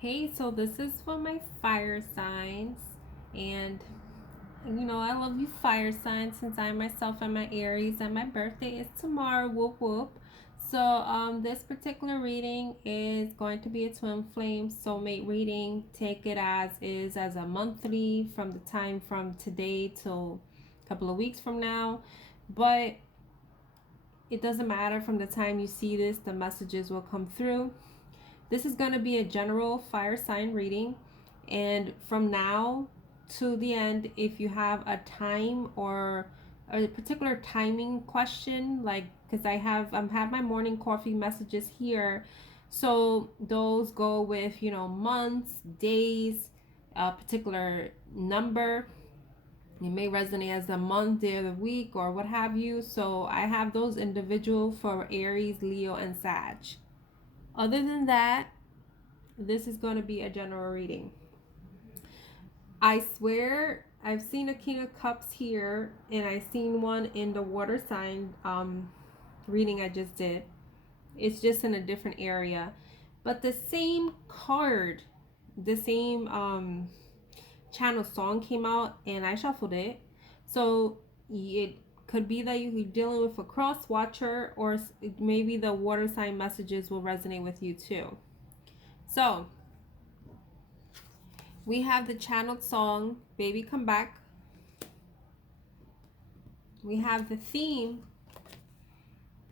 Hey, so this is for my fire signs, and I love you fire signs since I myself am my Aries and my birthday is tomorrow. Whoop whoop. So this particular reading is going to be a twin flame soulmate reading. Take it as is, as a monthly from the time from today till a couple of weeks from now, but it doesn't matter. From the time you see this, the messages will come through. This is going to be a general fire sign reading, and from now to the end, if you have a time or a particular timing question, like, because I have my morning coffee messages here, so those go with months, days, a particular number. It may resonate as the month, day of the week, or what have you. So I have those individual for Aries, Leo, and Sag. Other than that, this is going to be a general reading. I swear I've seen a King of Cups here, and I've seen one in the water sign reading I just did. It's just in a different area. But the same card, the same channel song came out, and I shuffled it. So it could be that you're dealing with a cross watcher, or maybe the water sign messages will resonate with you too. So we have the channeled song, Baby Come Back. We have the theme,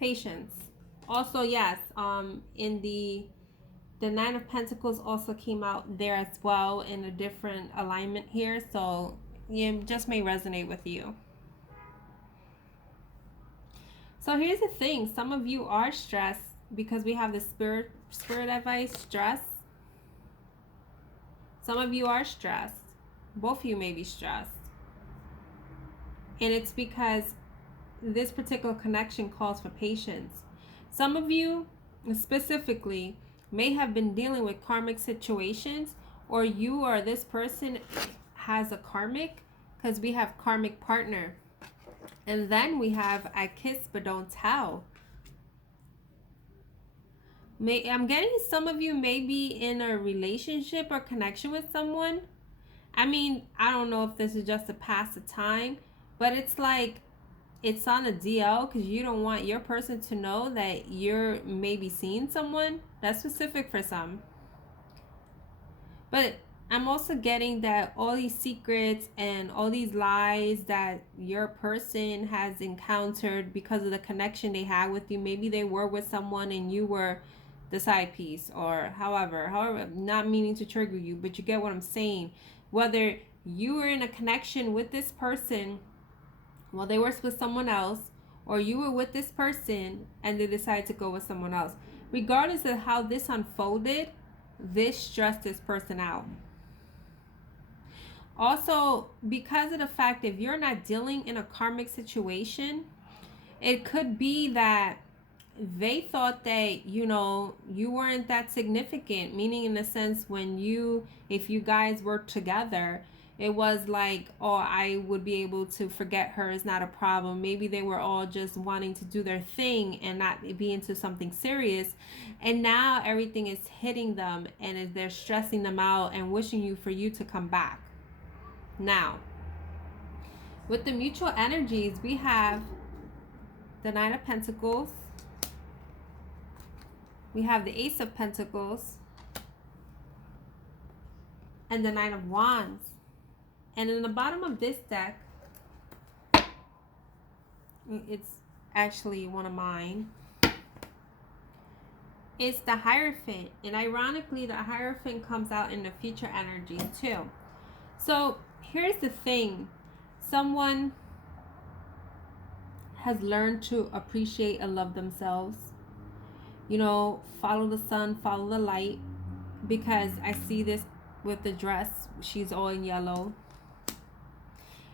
Patience. Also, yes, in the Nine of Pentacles also came out there as well in a different alignment here. So it just may resonate with you. So here's the thing. Some of you are stressed because we have the spirit advice, stress. Some of you are stressed. Both of you may be stressed. And it's because this particular connection calls for patience. Some of you specifically may have been dealing with karmic situations, or you or this person has a karmic, because we have karmic partner. And then we have I kiss but don't tell. I'm getting some of you may be in a relationship or connection with someone. I mean, I don't know if this is just to pass the time, but it's like it's on a DL because you don't want your person to know that you're maybe seeing someone. That's specific for some. But I'm also getting that all these secrets and all these lies that your person has encountered because of the connection they had with you. Maybe they were with someone and you were the side piece, or however, not meaning to trigger you, but you get what I'm saying. Whether you were in a connection with this person while they were with someone else, or you were with this person and they decided to go with someone else. Regardless of how this unfolded, this stressed this person out. Also, because of the fact if you're not dealing in a karmic situation, it could be that they thought that you weren't that significant, meaning in the sense if you guys were together, it was like, oh, I would be able to forget her, is not a problem. Maybe they were all just wanting to do their thing and not be into something serious, and now everything is hitting them and they're stressing them out and wishing for you to come back. Now, with the mutual energies, we have the Nine of Pentacles, we have the Ace of Pentacles, and the Nine of Wands. And in the bottom of this deck, it's actually one of mine, it's the Hierophant. And ironically, the Hierophant comes out in the future energy too. So here's the thing. Someone has learned to appreciate and love themselves. Follow the sun, follow the light. Because I see this with the dress. She's all in yellow.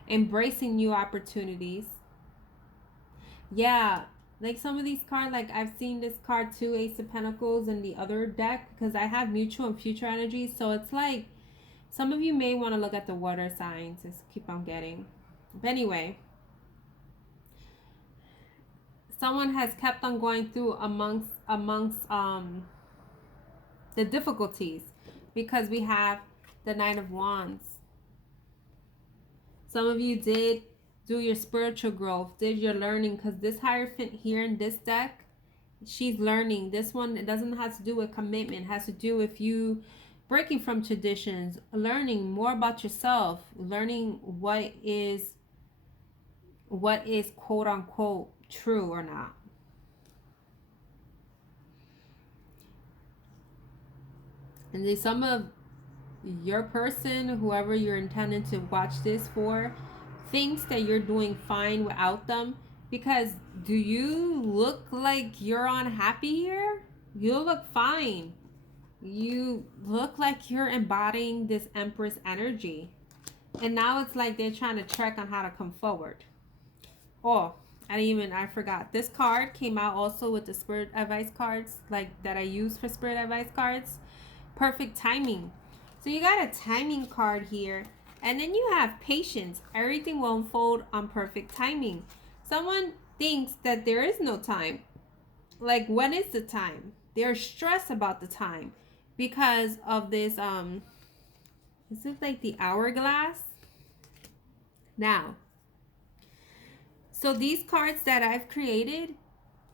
Embracing new opportunities. Yeah, like some of these cards, like I've seen this card too, Ace of Pentacles, in the other deck, because I have mutual and future energy. So it's like some of you may want to look at the water signs. Just keep on getting. But anyway, someone has kept on going through amongst the difficulties. because we have the Knight of Wands. Some of you did do your spiritual growth, did your learning, because this Hierophant here in this deck, she's learning. This one, it doesn't have to do with commitment. It has to do with you breaking from traditions, learning more about yourself, learning what is quote unquote true or not. And then some of your person, whoever you're intending to watch this for, thinks that you're doing fine without them. Because do you look like you're unhappy here? You look fine. You look like you're embodying this Empress energy. And now it's like they're trying to track on how to come forward. Oh, I forgot. This card came out also with the Spirit Advice cards, like that I use for Spirit Advice cards. Perfect timing. So you got a timing card here. And then you have patience. Everything will unfold on perfect timing. Someone thinks that there is no time. Like, when is the time? They're stressed about the time because of this, is it like the hourglass? Now, so these cards that I've created,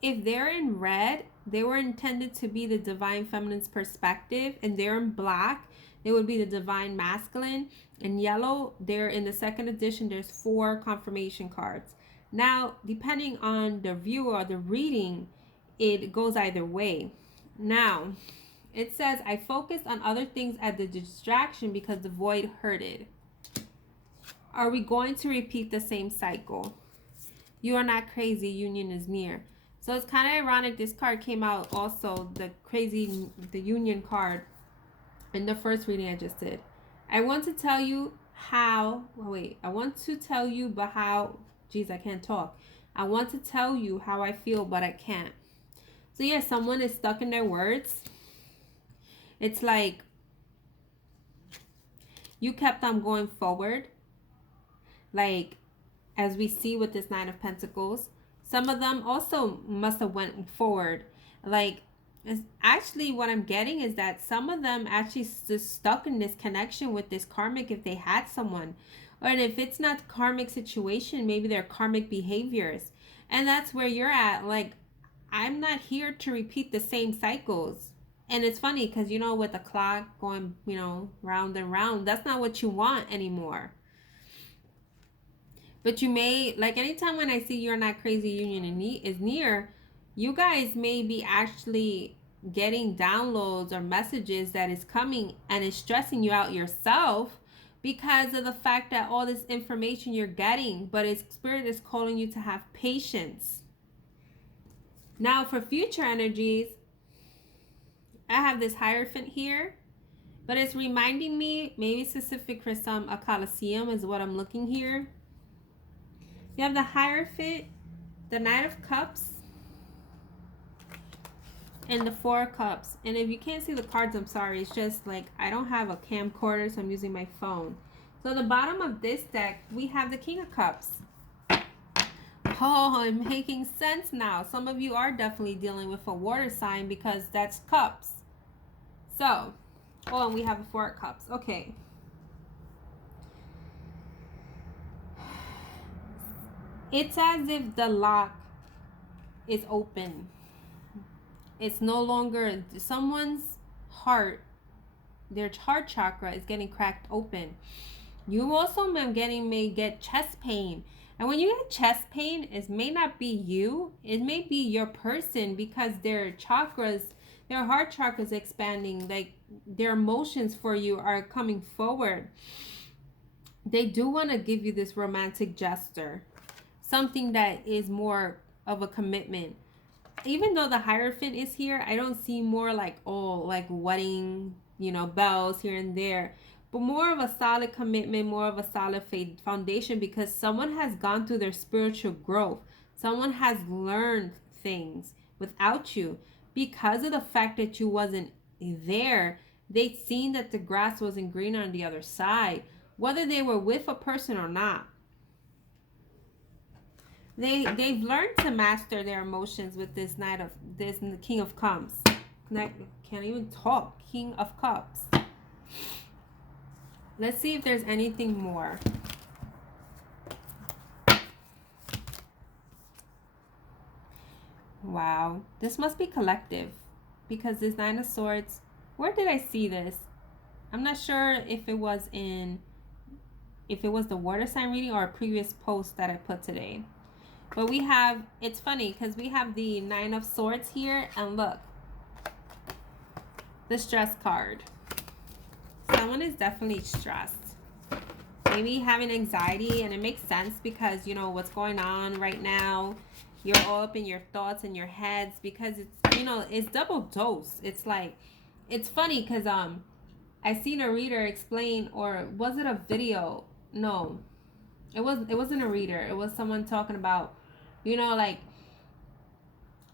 if they're in red, they were intended to be the Divine Feminine's perspective, and they're in black, it would be the Divine Masculine. In yellow, they're in the second edition, there's 4 confirmation cards. Now, depending on the viewer or the reading, it goes either way. Now, it says, I focused on other things as the distraction because the void hurted. Are we going to repeat the same cycle? You are not crazy, union is near. So it's kind of ironic this card came out also, the union card, in the first reading I just did. I want to tell you how, I want to tell you but how, geez, I can't talk. I want to tell you how I feel, but I can't. So yeah, someone is stuck in their words. It's like you kept on going forward. Like, as we see with this Nine of Pentacles, some of them also must have went forward. Like, actually what I'm getting is that some of them actually just stuck in this connection with this karmic if they had someone. Or if it's not karmic situation, maybe they're karmic behaviors. And that's where you're at. Like, I'm not here to repeat the same cycles. And it's funny because, you know, with the clock going, you know, round and round, that's not what you want anymore. But you may, like, anytime when I see you're not crazy, union is near, you guys may be actually getting downloads or messages that is coming and is stressing you out yourself because of the fact that all this information you're getting, but its spirit is calling you to have patience. Now for future energies, I have this Hierophant here, but it's reminding me, maybe specific for some, a Colosseum is what I'm looking here. You have the Hierophant, the Knight of Cups, and the 4 of Cups. And if you can't see the cards, I'm sorry. It's just like I don't have a camcorder, so I'm using my phone. So the bottom of this deck, we have the King of Cups. Oh, I'm making sense now. Some of you are definitely dealing with a water sign because that's cups. So, oh, and we have a 4 of Cups. Okay. It's as if the lock is open. It's no longer someone's heart. Their heart chakra is getting cracked open. You also may get chest pain. And when you get chest pain, it may not be you. It may be your person because their chakras, their heart chakra is expanding. Like, their emotions for you are coming forward. They do want to give you this romantic gesture. Something that is more of a commitment. Even though the Hierophant is here, I don't see more like, oh, like wedding, you know, bells here and there. But more of a solid commitment, more of a solid faith foundation because someone has gone through their spiritual growth. Someone has learned things without you. Because of the fact that you wasn't there, they'd seen that the grass wasn't green on the other side. Whether they were with a person or not. They've learned to master their emotions with this King of Cups. Can't even talk. King of Cups. Let's see if there's anything more. Wow, this must be collective because this Nine of Swords, where did I see this? I'm not sure if it was the water sign reading or a previous post that I put today. But we have, it's funny because we have the Nine of Swords here, and look, the stress card. Someone is definitely stressed. Maybe having anxiety, and it makes sense because, you know, what's going on right now. You're all up in your thoughts and your heads because it's, you know, it's double dose. It's like, it's funny because I seen a reader explain, or was it a video? No, it wasn't a reader. It was someone talking about, you know, like,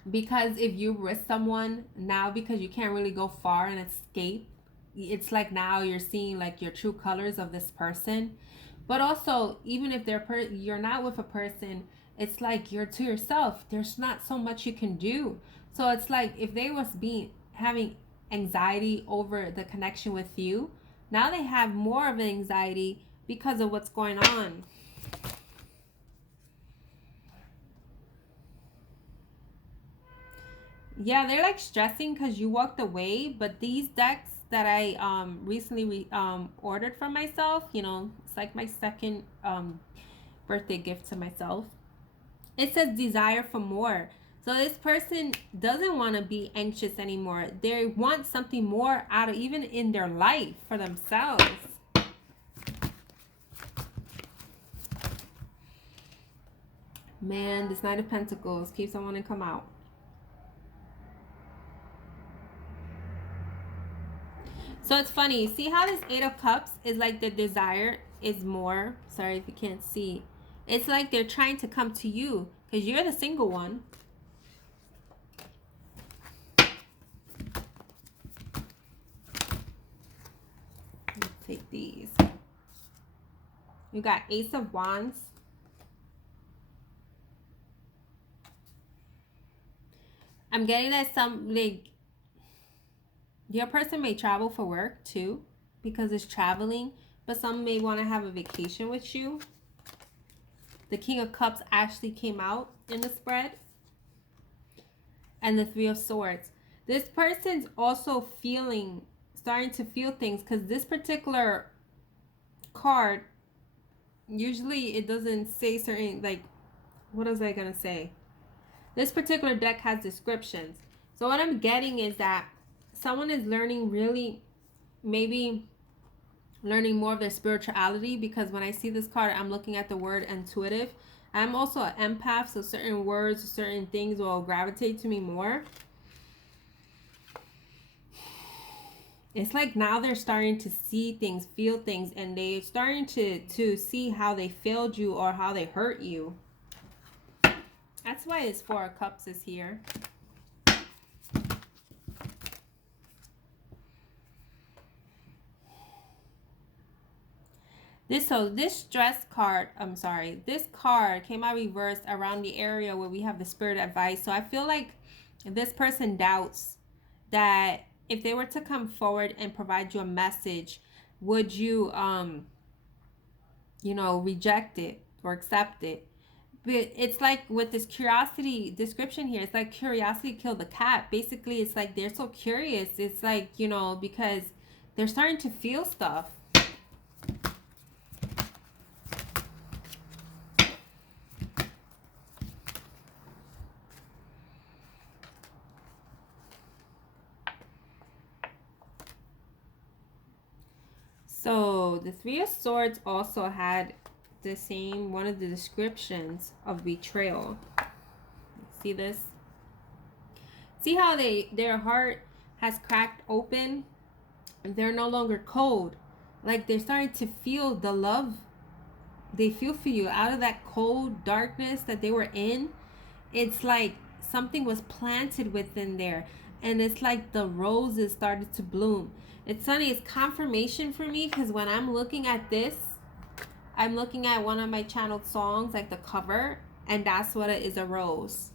because if you risk someone now because you can't really go far and escape, it's like now you're seeing like your true colors of this person. But also, even if you're not with a person, it's like you're to yourself. There's not so much you can do. So it's like if they was having anxiety over the connection with you, now they have more of an anxiety because of what's going on. Yeah, they're like stressing because you walked away. But these decks that I recently ordered for myself, you know, it's like my second birthday gift to myself. It says desire for more. So this person doesn't want to be anxious anymore. They want something more out of, even in their life, for themselves. Man, this Knight of Pentacles keeps on wanting to come out. So it's funny. See how this Eight of Cups is like the desire is more. Sorry if you can't see. It's like they're trying to come to you because you're the single one. Let's take these. You got Ace of Wands. I'm getting that your person may travel for work too because it's traveling, but some may want to have a vacation with you. The King of Cups actually came out in the spread. And the Three of Swords. This person's also starting to feel things because this particular card, usually it doesn't say certain, like, what was I going to say? This particular deck has descriptions. So what I'm getting is that someone is learning maybe learning more of their spirituality, because when I see this card, I'm looking at the word intuitive. I'm also an empath, so certain words, certain things will gravitate to me more. It's like now they're starting to see things, feel things, and they're starting to see how they failed you or how they hurt you. That's why this Four of Cups is here. This stress card, this card came out reversed around the area where we have the Spirit advice. So I feel like this person doubts that if they were to come forward and provide you a message, would you, you know, reject it or accept it? But it's like with this curiosity description here, it's like curiosity killed the cat. Basically, it's like they're so curious. It's like, you know, because they're starting to feel stuff. So the Three of Swords also had the same, one of the descriptions of betrayal. See this? See how their heart has cracked open? They're no longer cold. Like they're starting to feel the love they feel for you out of that cold darkness that they were in. It's like something was planted within there, and it's like the roses started to bloom. It's funny, it's confirmation for me, because when I'm looking at this, I'm looking at one of my channeled songs, like the cover, and that's what it is, a rose.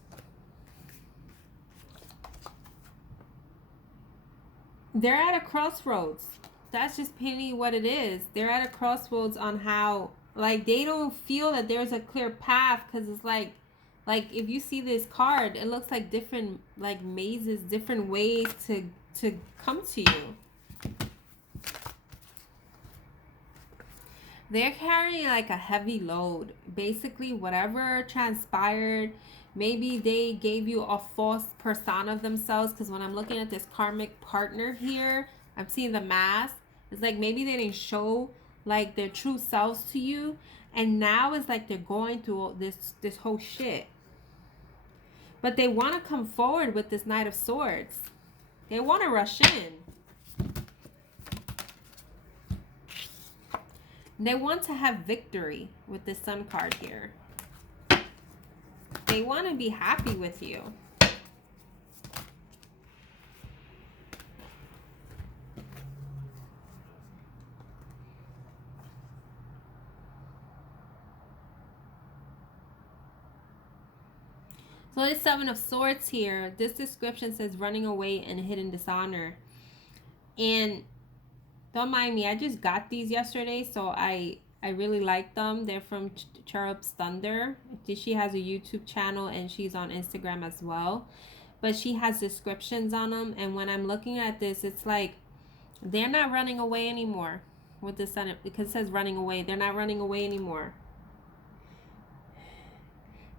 They're at a crossroads. that's just plainly what it is. They're at a crossroads on how, like, they don't feel that there's a clear path, because it's like if you see this card, it looks like different, like, mazes, different ways to come to you. They're carrying like a heavy load. Basically, whatever transpired, maybe they gave you a false persona of themselves, because when I'm looking at this karmic partner here, I'm seeing the mask. It's like maybe they didn't show like their true selves to you, and now it's like they're going through this whole shit. But they want to come forward with this Knight of Swords. They want to rush in. They want to have victory with the Sun card here. They want to be happy with you. So this Seven of Swords here, this description says running away and hidden dishonor. And don't mind me, I just got these yesterday, so I really like them. They're from Cherubs Sthunder. She has a YouTube channel and she's on Instagram as well. But she has descriptions on them, and when I'm looking at this, it's like they're not running away anymore with the sun, because it says running away. They're not running away anymore.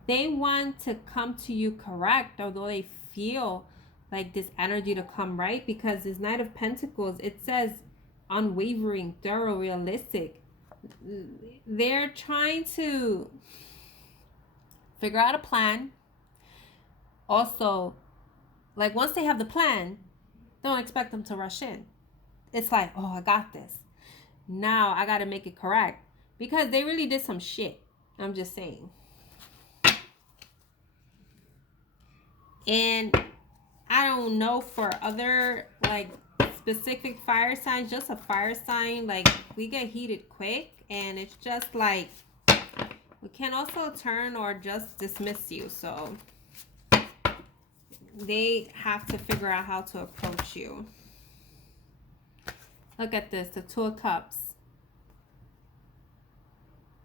They want to come to you correct, although they feel like this energy to come right, because this Knight of Pentacles, it says unwavering, thorough, realistic. They're trying to figure out a plan. Also, like, once they have the plan, don't expect them to rush in. It's like, oh, I got this. Now I got to make it correct, because they really did some shit. I'm just saying. And I don't know for other, like, specific fire signs, just a fire sign, like, we get heated quick, and it's just like we can also turn or just dismiss you. So they have to figure out how to approach you. Look at this, the Two of Cups.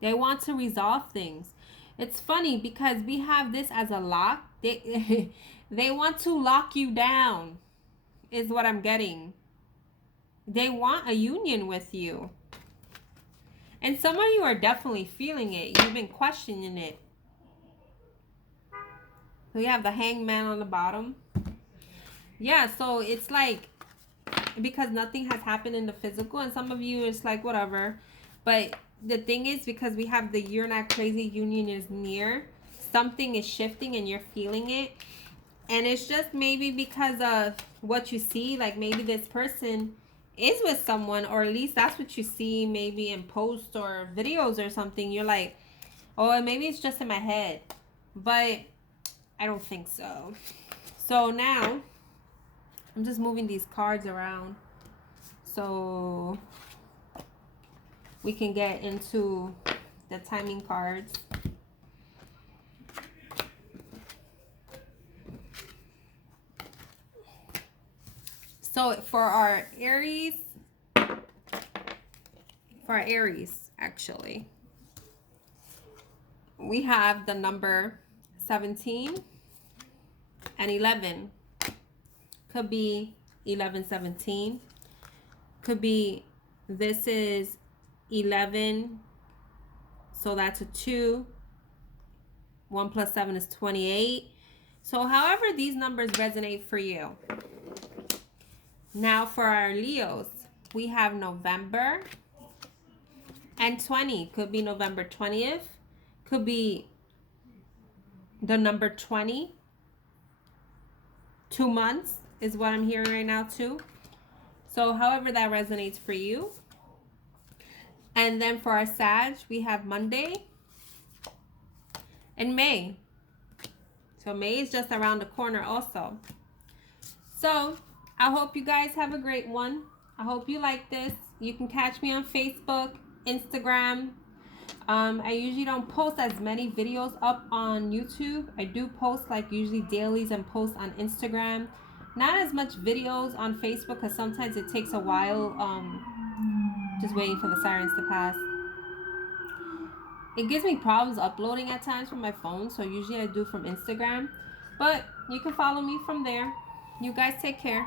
They want to resolve things. It's funny because we have this as a lock. They want to lock you down, is what I'm getting. They want a union with you. And some of you are definitely feeling it. You've been questioning it. So you have the Hangman on the bottom. Yeah, so it's like, because nothing has happened in the physical, and some of you, it's like, whatever. But the thing is, because we have the you're not crazy, union is near, something is shifting and you're feeling it. And it's just maybe because of what you see, like maybe this person is with someone, or at least that's what you see maybe in posts or videos or something. You're like, oh, maybe it's just in my head. But I don't think so. So now I'm just moving these cards around so we can get into the timing cards. So for our Aries, actually, we have the number 17 and 11. Could be 1117. Could be, this is 11, so that's a 2. 1 plus 7 is 28. So however these numbers resonate for you. Now for our Leos, we have November and 20. Could be November 20th. Could be the number 20. 2 months is what I'm hearing right now too. So however that resonates for you. And then for our Sag, we have Monday and May. So May is just around the corner also. So I hope you guys have a great one. I hope you like this. You can catch me on Facebook, Instagram. I usually don't post as many videos up on YouTube. I do post like usually dailies and posts on Instagram. Not as much videos on Facebook because sometimes it takes a while Just waiting for the sirens to pass. It gives me problems uploading at times from my phone, so usually I do from Instagram. But you can follow me from there. You guys take care.